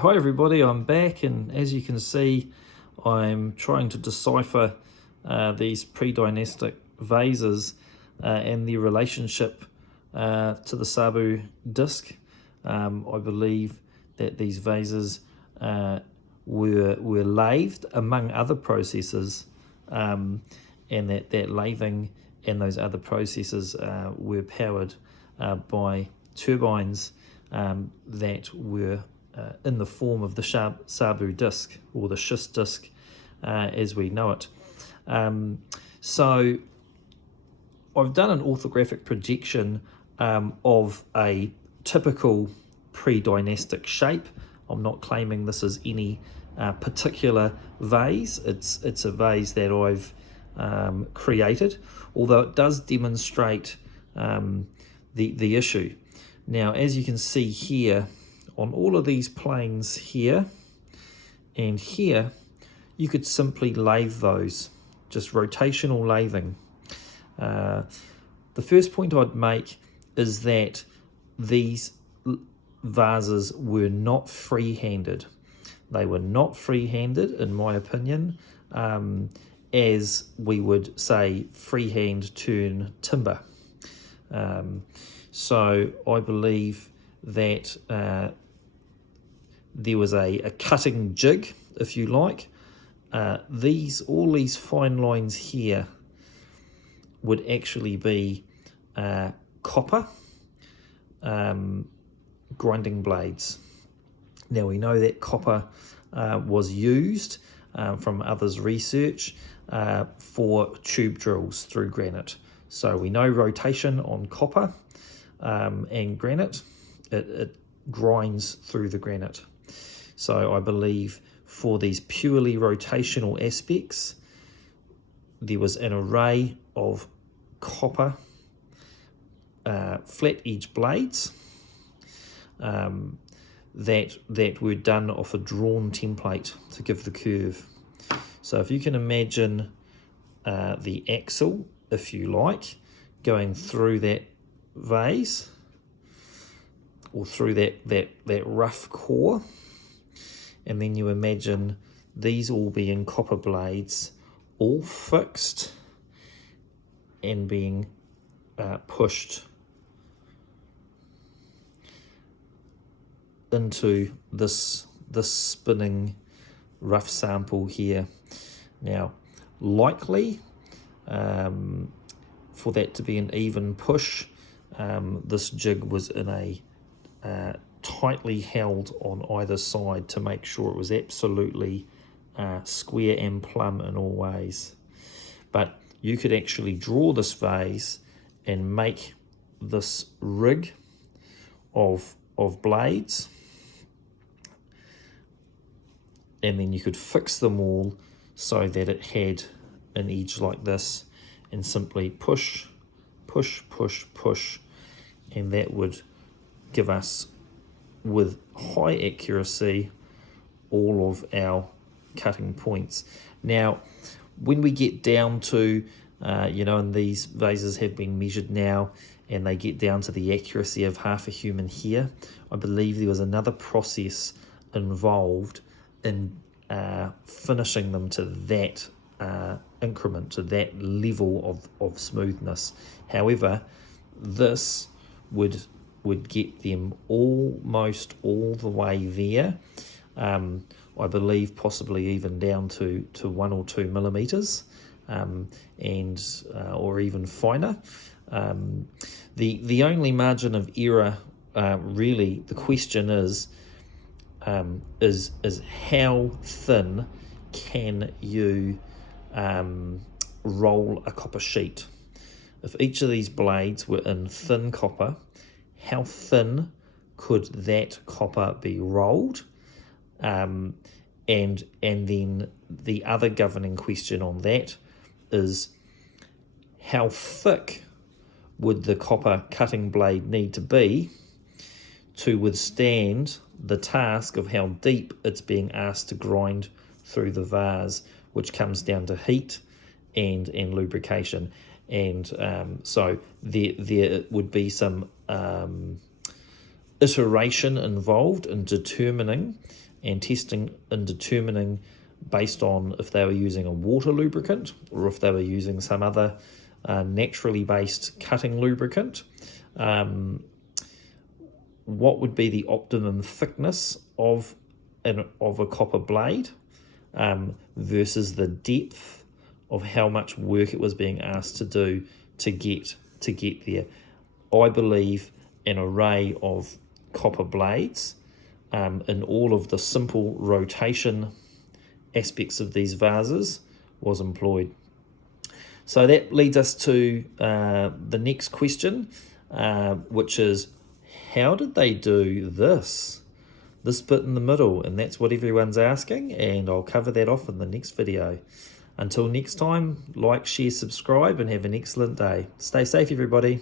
Hi everybody, I'm back, and as you can see I'm trying to decipher these pre-dynastic vases and their relationship to the Sabu disc. I believe that these vases were lathed among other processes, and that lathing and those other processes were powered by turbines that were in the form of the Sabu disc, or the schist disc as we know it. So I've done an orthographic projection of a typical pre-dynastic shape. I'm not claiming this is any particular vase. It's a vase that I've created, although it does demonstrate the issue. Now, as you can see here, on all of these planes here and here, you could simply lathe those, just rotational lathing. The first point I'd make is that these vases were not free-handed. They were not free-handed, in my opinion, as we would say freehand turn timber. So I believe that there was a cutting jig, if you like. All these fine lines here would actually be copper grinding blades. Now we know that copper was used from others' research for tube drills through granite. So we know rotation on copper and granite, it grinds through the granite. So I believe for these purely rotational aspects, there was an array of copper flat edge blades that were done off a drawn template to give the curve. So if you can imagine the axle, if you like, going through that vase, or through that rough core, and then you imagine these all being copper blades, all fixed and being pushed into this spinning rough sample here. Now, likely for that to be an even push, this jig was in a tightly held on either side to make sure it was absolutely square and plumb in all ways. But you could actually draw this vase and make this rig of blades, and then you could fix them all so that it had an edge like this, and simply push, push, push, push, and that would give us, with high accuracy, all of our cutting points. Now, when we get down to, and these vases have been measured now, and they get down to the accuracy of half a human hair, I believe there was another process involved in finishing them to that increment, to that level of smoothness. However, this would get them almost all the way there. I believe possibly even down to 1 or 2 millimeters, or even finer. The only margin of error, really, the question is how thin can you roll a copper sheet? If each of these blades were in thin copper, how thin could that copper be rolled? And then the other governing question on that is, how thick would the copper cutting blade need to be to withstand the task of how deep it's being asked to grind through the vase, which comes down to heat and lubrication. And so there would be some iteration involved in determining and testing and determining based on if they were using a water lubricant or if they were using some other naturally based cutting lubricant. What would be the optimum thickness of a copper blade versus the depth of how much work it was being asked to do to get there. I believe an array of copper blades in all of the simple rotation aspects of these vases was employed. So that leads us to the next question, which is, how did they do this bit in the middle? And that's what everyone's asking, and I'll cover that off in the next video. Until next time, like, share, subscribe, and have an excellent day. Stay safe, everybody.